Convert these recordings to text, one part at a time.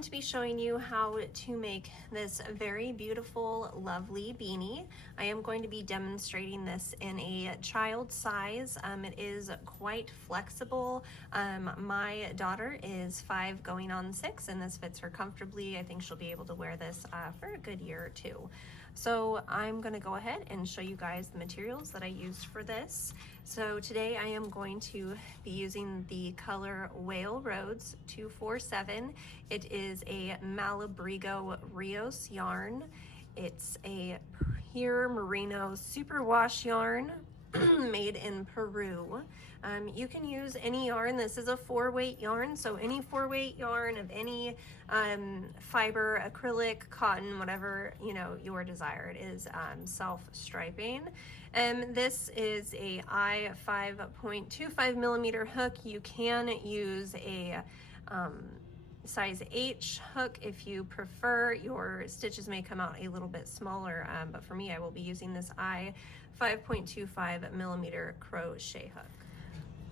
going to be showing you how to make this very beautiful, lovely beanie. I am going to be demonstrating this in a child size. It is quite flexible. My daughter is 5 going on 6, and this fits her comfortably. I think she'll be able to wear this for a good year or two. So I'm going to go ahead and show you guys the materials that I used for this. So today I am going to be using the color Whale Roads 247. It is a Malabrigo Rios yarn. It's a pure merino superwash yarn made in Peru. You can use any yarn. This is a 4-weight yarn, so any 4-weight yarn of any fiber, acrylic, cotton, whatever your desire. It is self-striping. This is a I 5.25 millimeter hook. You can use a size H hook if you prefer. Your stitches may come out a little bit smaller, but for me, I will be using this I 5.25 millimeter crochet hook.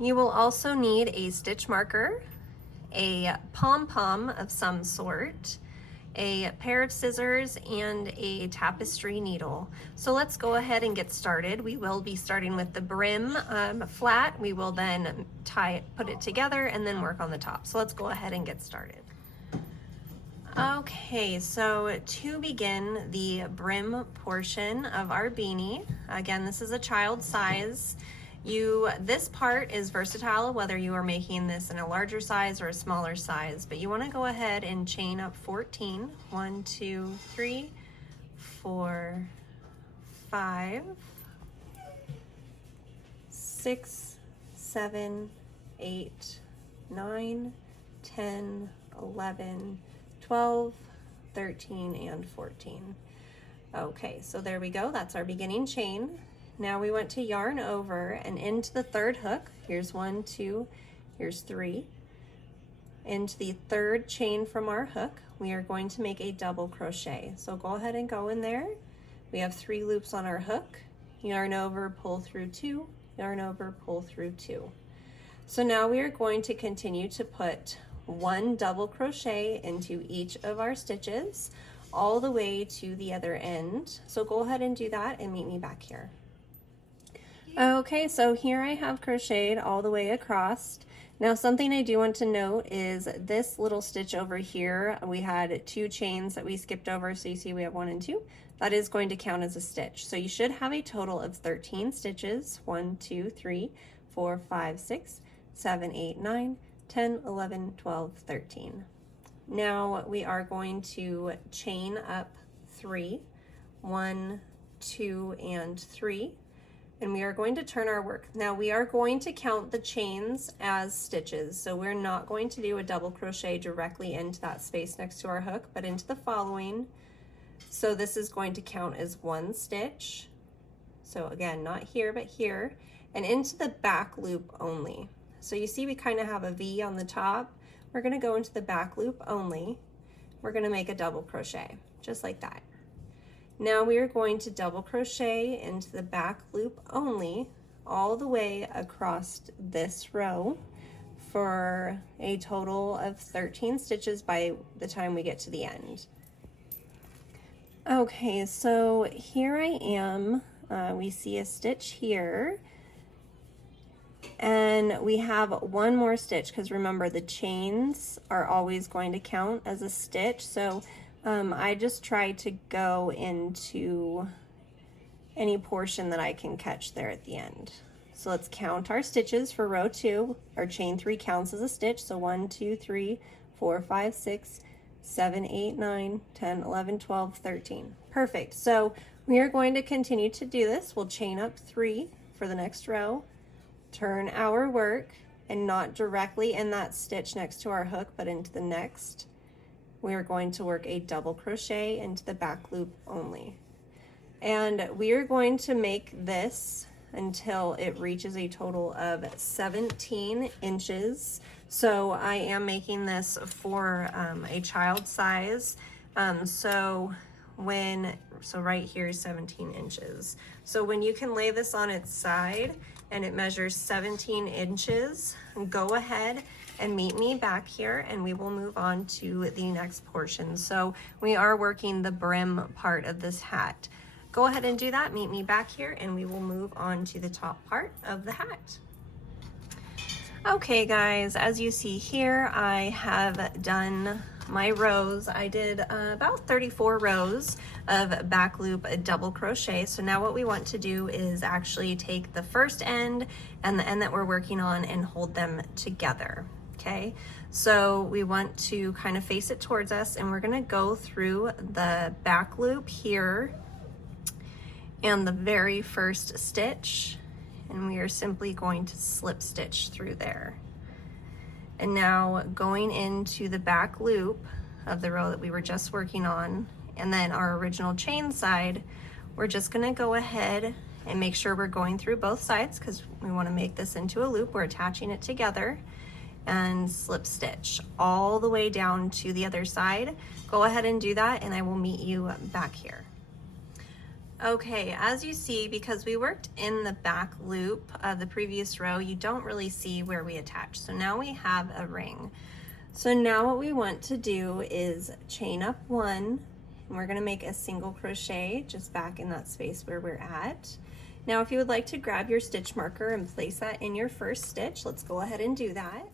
You will also need a stitch marker, a pom-pom of some sort, a pair of scissors, and a tapestry needle. So let's go ahead and get started. We will be starting with the brim flat. We will then put it together and then work on the top. So let's go ahead and get started. Okay, so to begin the brim portion of our beanie, again, this is a child size. This part is versatile, whether you are making this in a larger size or a smaller size, but you want to go ahead and chain up 14. 1, 2, 3, 4, 5, 6, 7, 8, 9, 10, 11, 12, 13, and 14. Okay, so there we go. That's our beginning chain. Now we want to yarn over and into the third hook. Here's 1, 2, here's 3. Into the third chain from our hook, we are going to make a double crochet. So go ahead and go in there. We have 3 loops on our hook. Yarn over, pull through 2, yarn over, pull through 2. So now we are going to continue to put 1 double crochet into each of our stitches all the way to the other end. So go ahead and do that and meet me back here. Okay, so here I have crocheted all the way across. Now something I do want to note is this little stitch over here, we had 2 chains that we skipped over, so you see we have 1 and 2. That is going to count as a stitch. So you should have a total of 13 stitches. 1, 2, 3, 4, 5, 6, 7, 8, 9, 10, 11, 12, 13. Now we are going to chain up 3, 1, 2, and 3. And we are going to turn our work. Now we are going to count the chains as stitches, so we're not going to do a double crochet directly into that space next to our hook, but into the following. So this is going to count as 1 stitch. So again, not here, but here, and into the back loop only. So you see we kind of have a V on the top. We're gonna go into the back loop only. We're gonna make a double crochet, just like that. Now we are going to double crochet into the back loop only all the way across this row for a total of 13 stitches by the time we get to the end. Okay, so here I am. We see a stitch here, and we have 1 more stitch because remember the chains are always going to count as a stitch. So I just try to go into any portion that I can catch there at the end. So let's count our stitches for row 2. Our chain 3 counts as a stitch. So 1, 2, 3, 4, 5, 6, 7, 8, 9, 10, 11, 12, 13. Perfect. So we are going to continue to do this. We'll chain up 3 for the next row, turn our work, and not directly in that stitch next to our hook, but into the next. We are going to work a double crochet into the back loop only. And we are going to make this until it reaches a total of 17 inches. So I am making this for a child size. So when So right here is 17 inches. So when you can lay this on its side and it measures 17 inches, go ahead and meet me back here and we will move on to the next portion. So we are working the brim part of this hat. Go ahead and do that, meet me back here, and we will move on to the top part of the hat. Okay guys, as you see here, I have done my rows. I did about 34 rows of back loop double crochet. So now what we want to do is actually take the first end and the end that we're working on and hold them together. Okay, so we want to kind of face it towards us, and we're going to go through the back loop here and the very first stitch, and we are simply going to slip stitch through there. And now going into the back loop of the row that we were just working on, and then our original chain side, we're just going to go ahead and make sure we're going through both sides because we want to make this into a loop. We're attaching it together and slip stitch all the way down to the other side. Go ahead and do that, and I will meet you back here. Okay, as you see, because we worked in the back loop of the previous row, you don't really see where we attach. So now we have a ring. So now what we want to do is chain up one, and we're going to make a single crochet just back in that space where we're at. Now if you would like to grab your stitch marker and place that in your first stitch, let's go ahead and do that.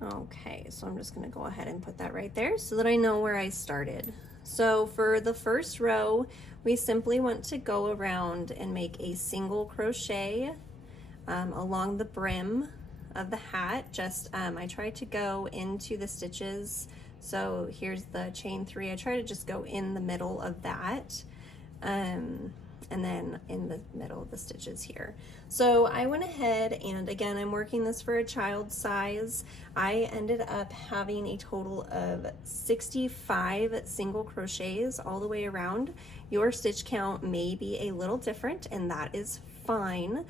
Okay, so I'm just going to go ahead and put that right there so that I know where I started. So for the first row, we simply want to go around and make a single crochet along the brim of the hat. Just I try to go into the stitches. So here's the chain 3. I try to just go in the middle of that, and then in the middle of the stitches here. So I went ahead, and again, I'm working this for a child size. I ended up having a total of 65 single crochets all the way around. Your stitch count may be a little different, and that is fine.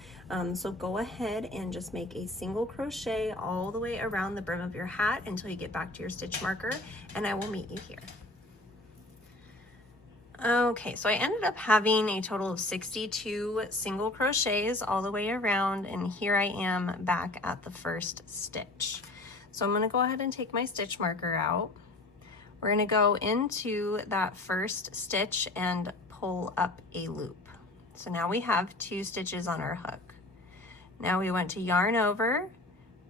So go ahead and just make a single crochet all the way around the brim of your hat until you get back to your stitch marker, and I will meet you here. Okay, so I ended up having a total of 62 single crochets all the way around, and here I am back at the first stitch. So I'm going to go ahead and take my stitch marker out. We're going to go into that first stitch and pull up a loop. So now we have 2 stitches on our hook. Now we want to yarn over,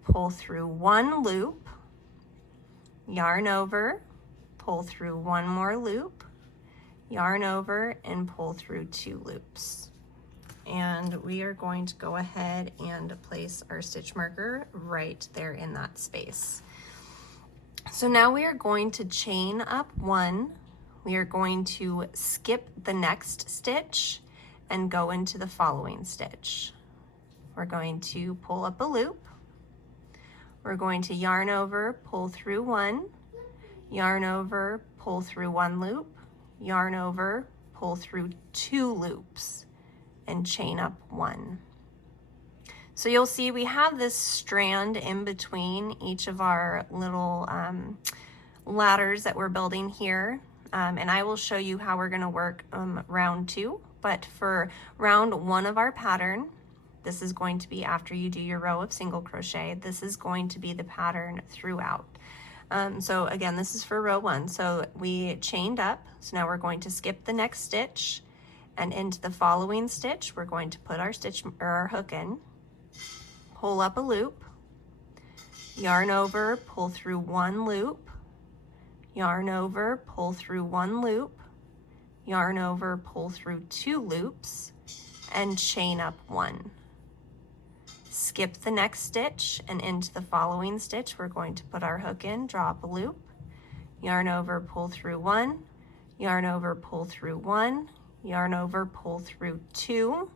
pull through 1 loop, yarn over, pull through 1 more loop, yarn over, and pull through 2 loops. And we are going to go ahead and place our stitch marker right there in that space. So now we are going to chain up 1. We are going to skip the next stitch and go into the following stitch. We're going to pull up a loop. We're going to yarn over, pull through 1, yarn over, pull through 1 loop, yarn over, pull through 2 loops, and chain up 1. So you'll see we have this strand in between each of our little ladders that we're building here, and I will show you how we're going to work round 2. But for round 1 of our pattern, this is going to be after you do your row of single crochet. This is going to be the pattern throughout. So again, this is for row 1. So we chained up. So now we're going to skip the next stitch, and into the following stitch, we're going to put our stitch or our hook in, pull up a loop, yarn over, pull through 1 loop, yarn over, pull through 1 loop, yarn over, pull through 2 loops, and chain up 1. Skip the next stitch, and into the following stitch, we're going to put our hook in, draw up a loop, yarn over, pull through 1, yarn over, pull through 1, yarn over, pull through 2,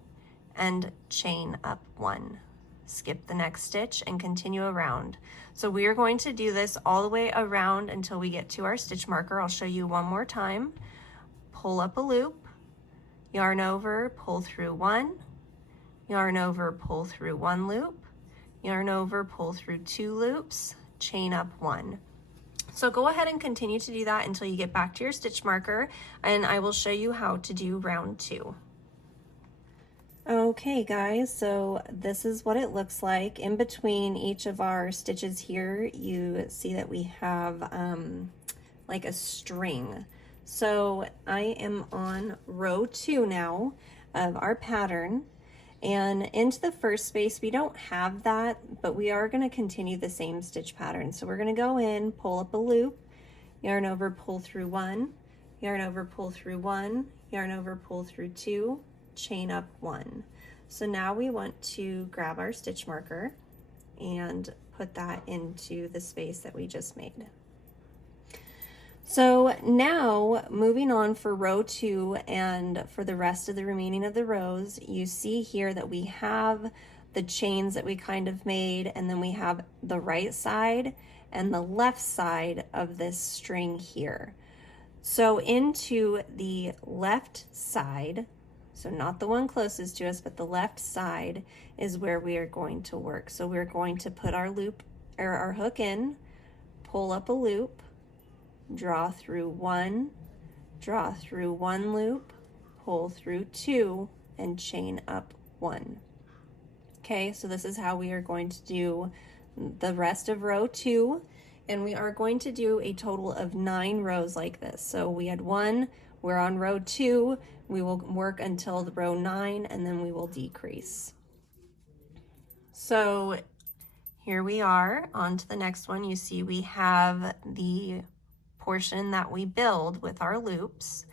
and chain up 1. Skip the next stitch and continue around. So we are going to do this all the way around until we get to our stitch marker. I'll show you one more time. Pull up a loop, yarn over, pull through 1, yarn over, pull through 1 loop, yarn over, pull through 2 loops, chain up 1. So go ahead and continue to do that until you get back to your stitch marker, and I will show you how to do round 2. Okay guys, so this is what it looks like. In between each of our stitches here, you see that we have like a string. So I am on row 2 now of our pattern, and into the first space we don't have that, but we are going to continue the same stitch pattern. So we're going to go in, pull up a loop, yarn over, pull through 1, yarn over, pull through 1, yarn over, pull through 2, chain up 1. So now we want to grab our stitch marker and put that into the space that we just made. So now moving on for row 2 and for the rest of the remaining of the rows, you see here that we have the chains that we kind of made, and then we have the right side and the left side of this string here. So into the left side, so not the one closest to us, but the left side is where we are going to work. So we're going to put our loop or our hook in, pull up a loop, draw through 1, draw through 1 loop, pull through 2, and chain up 1. Okay, so this is how we are going to do the rest of row 2, and we are going to do a total of 9 rows like this. So we had 1, we're on row 2, we will work until the row 9, and then we will decrease. So here we are on to the next one. You see we have the portion that we build with our loops.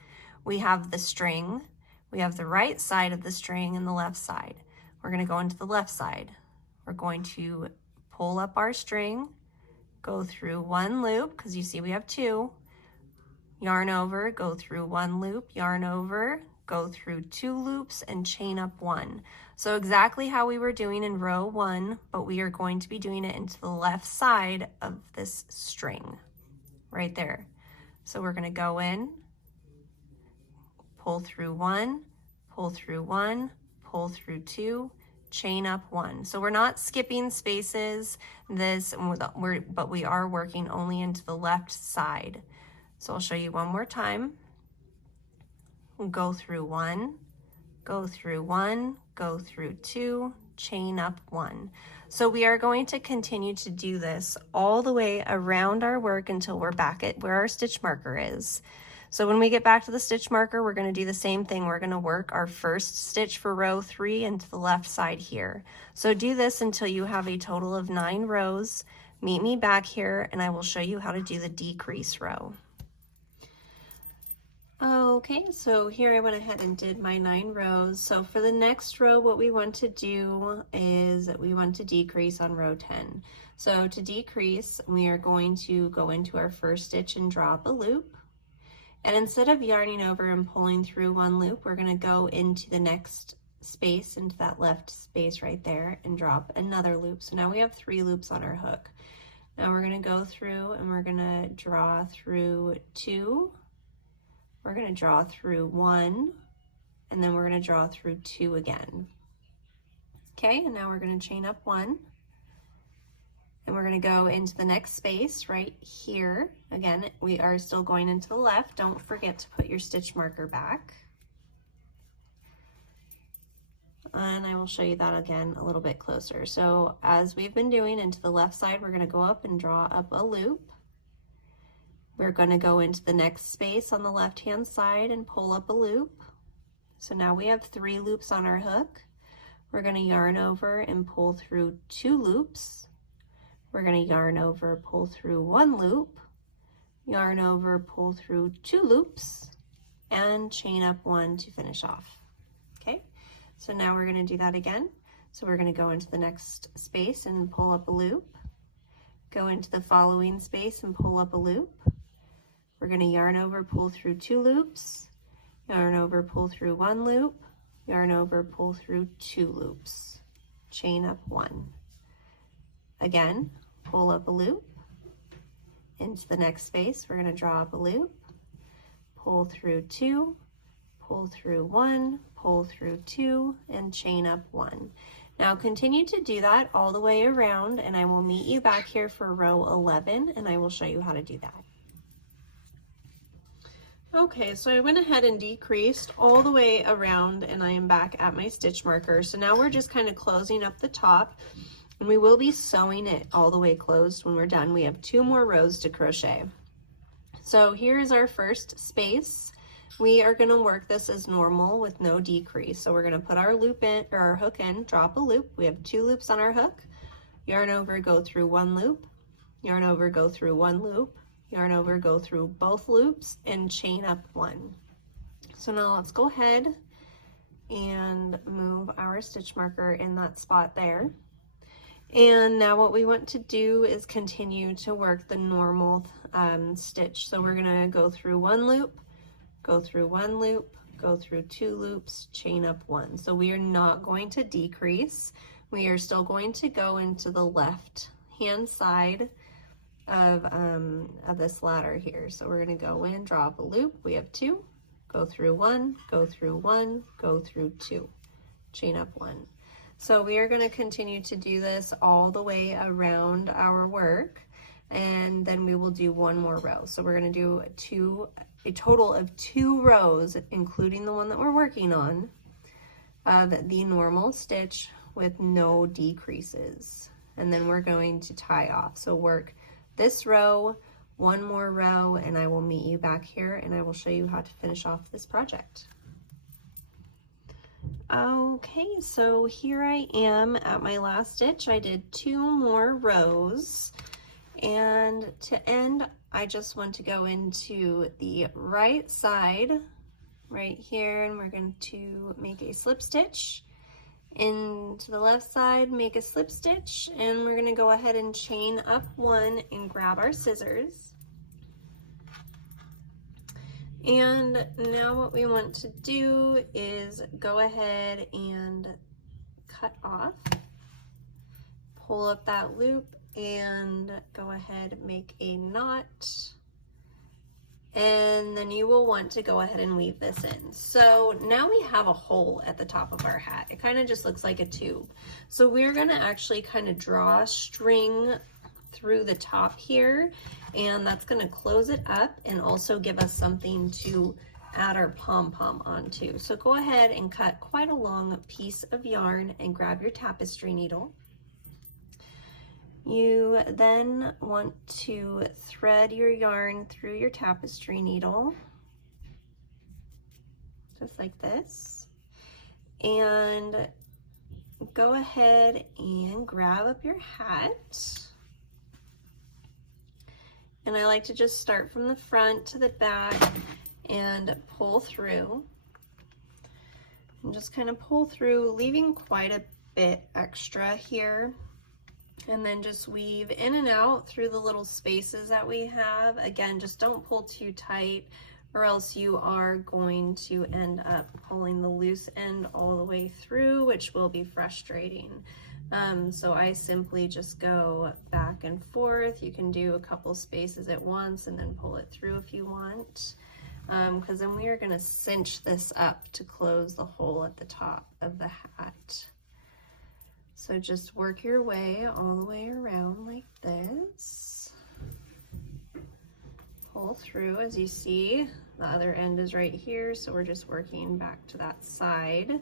We have the string, we have the right side of the string and the left side. We're going to go into the left side. We're going to pull up our string, go through 1 loop, because you see we have 2, yarn over, go through 1 loop, yarn over, go through 2 loops, and chain up 1. So exactly how we were doing in row 1, but we are going to be doing it into the left side of this string right there. So we're going to go in, pull through 1, pull through 1, pull through 2, chain up 1. So we're not skipping spaces but we are working only into the left side. So I'll show you one more time. We'll go through 1, go through 1, go through 2, chain up 1. So we are going to continue to do this all the way around our work until we're back at where our stitch marker is. So when we get back to the stitch marker, we're going to do the same thing. We're going to work our first stitch for row 3 into the left side here. So do this until you have a total of 9 rows. Meet me back here and I will show you how to do the decrease row. Okay, so here I went ahead and did my 9 rows. So for the next row, what we want to do is we want to decrease on row 10. So to decrease, we are going to go into our first stitch and draw up a loop. And instead of yarning over and pulling through 1 loop, we're going to go into the next space, into that left space right there, and drop another loop. So now we have 3 loops on our hook. Now we're going to go through and we're going to draw through 2. We're going to draw through 1, and then we're going to draw through 2 again. Okay, and now we're going to chain up 1, and we're going to go into the next space right here. Again, we are still going into the left. Don't forget to put your stitch marker back. And I will show you that again a little bit closer. So as we've been doing into the left side, we're going to go up and draw up a loop. We're going to go into the next space on the left-hand side and pull up a loop. So now we have 3 loops on our hook. We're going to yarn over and pull through 2 loops. We're going to yarn over, pull through 1 loop, yarn over, pull through 2 loops, and chain up 1 to finish off. Okay, so now we're going to do that again. So we're going to go into the next space and pull up a loop, go into the following space and pull up a loop. We're going to yarn over, pull through 2 loops, yarn over, pull through 1 loop, yarn over, pull through 2 loops, chain up 1. Again, pull up a loop, into the next space, we're going to draw up a loop, pull through 2, pull through 1, pull through 2, and chain up 1. Now continue to do that all the way around, and I will meet you back here for row 11, and I will show you how to do that. Okay, so I went ahead and decreased all the way around, and I am back at my stitch marker. So now we're just kind of closing up the top, and we will be sewing it all the way closed when we're done. We have 2 more rows to crochet. So here is our first space. We are going to work this as normal with no decrease. So we're going to put our loop in, or our hook in, drop a loop. We have 2 loops on our hook. Yarn over, go through 1 loop, yarn over, go through 1 loop, yarn over, go through both loops, and chain up 1. So now let's go ahead and move our stitch marker in that spot there. And now what we want to do is continue to work the normal stitch. So we're gonna go through 1 loop, go through 1 loop, go through 2 loops, chain up 1. So we are not going to decrease. We are still going to go into the left hand side of this ladder here. So we're going to go in, drop a loop. We have 2, go through 1, go through 1, go through 2, chain up 1. So we are going to continue to do this all the way around our work, and then we will do 1 more row. So we're going to do a total of 2 rows, including the one that we're working on, of the normal stitch with no decreases. And then we're going to tie off. So work this row, 1 more row, and I will meet you back here and I will show you how to finish off this project. Okay, so here I am at my last stitch. I did 2 more rows, and to end, I just want to go into the right side right here, and we're going to make a slip stitch. Into the left side, make a slip stitch, and we're going to go ahead and chain up 1 and grab our scissors. And now what we want to do is go ahead and cut off, pull up that loop, and go ahead and make a knot. And then you will want to go ahead and weave this in. So now we have a hole at the top of our hat. It kind of just looks like a tube. So we're going to actually kind of draw string through the top here, and that's going to close it up and also give us something to add our pom-pom onto. So go ahead and cut quite a long piece of yarn and grab your tapestry needle. You then want to thread your yarn through your tapestry needle, just like this, and go ahead and grab up your hat. And I like to just start from the front to the back and pull through. And just kind of pull through, leaving quite a bit extra here. And then just weave in and out through the little spaces that we have. Again, just don't pull too tight, or else you are going to end up pulling the loose end all the way through, which will be frustrating. So I simply just go back and forth. You can do a couple spaces at once and then pull it through if you want, because then we are going to cinch this up to close the hole at the top of the hat. So just work your way all the way around like this. Pull through. As you see, the other end is right here, so we're just working back to that side.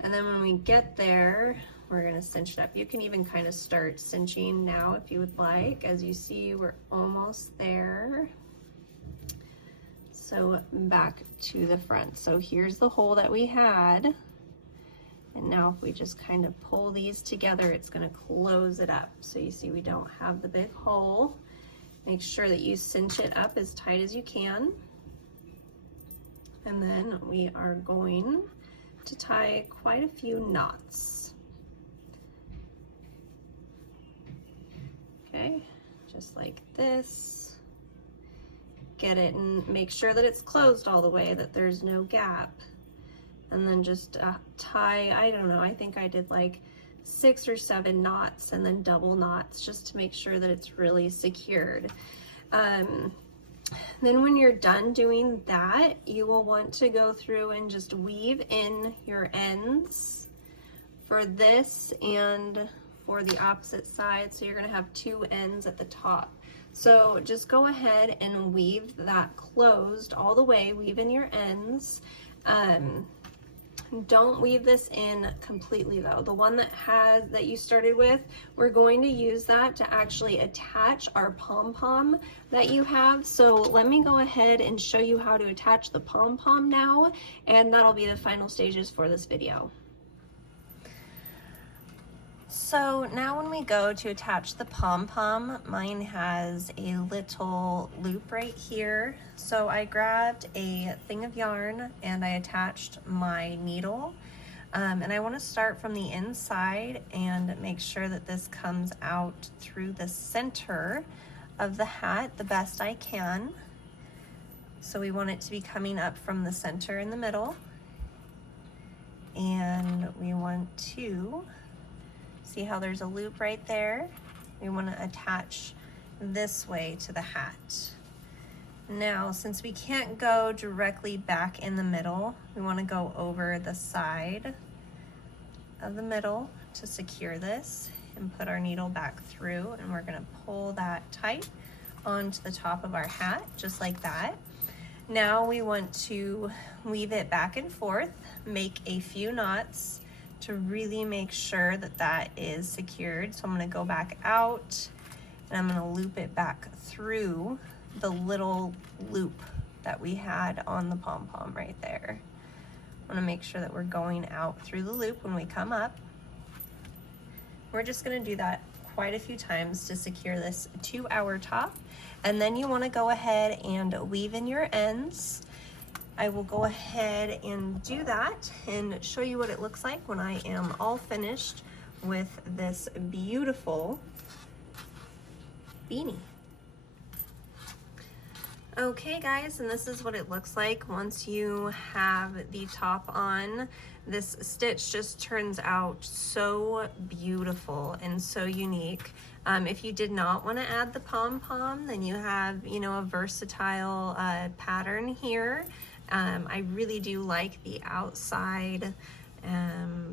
And then when we get there, we're going to cinch it up. You can even kind of start cinching now if you would like. As you see, we're almost there. So back to the front. So here's the hole that we had. And now if we just kind of pull these together, it's going to close it up. So you see we don't have the big hole. Make sure that you cinch it up as tight as you can. And then we are going to tie quite a few knots. Okay, just like this. Get it and make sure that it's closed all the way, that there's no gap. And then just tie, I don't know, I think I did like 6 or 7 knots and then double knots just to make sure that it's really secured. Then when you're done doing that, you will want to go through and just weave in your ends for this and for the opposite side. So you're gonna have two ends at the top. So just go ahead and weave that closed all the way, weave in your ends. Don't weave this in completely though. The one that you started with, we're going to use that to actually attach our pom-pom that you have. So let me go ahead and show you how to attach the pom-pom now, and that'll be the final stages for this video. So now when we go to attach the pom-pom, mine has a little loop right here. So I grabbed a thing of yarn and I attached my needle. And I want to start from the inside and make sure that this comes out through the center of the hat the best I can. So we want it to be coming up from the center in the middle. And we want to see how there's a loop right there? We want to attach this way to the hat. Now, since we can't go directly back in the middle, we want to go over the side of the middle to secure this and put our needle back through, and we're going to pull that tight onto the top of our hat, just like that. Now we want to weave it back and forth, make a few knots to really make sure that that is secured. So I'm going to go back out and I'm going to loop it back through the little loop that we had on the pom-pom right there. I want to make sure that we're going out through the loop when we come up. We're just going to do that quite a few times to secure this to our top, and then you want to go ahead and weave in your ends. I will go ahead and do that and show you what it looks like when I am all finished with this beautiful beanie. Okay guys, and this is what it looks like once you have the top on. This stitch just turns out so beautiful and so unique. If you did not want to add the pom-pom, then you have, you know, a versatile pattern here. I really do like the outside,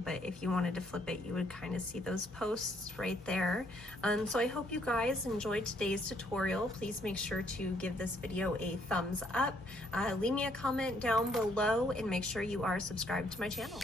but if you wanted to flip it, you would kind of see those posts right there. So I hope you guys enjoyed today's tutorial. Please make sure to give this video a thumbs up. Leave me a comment down below and make sure you are subscribed to my channel.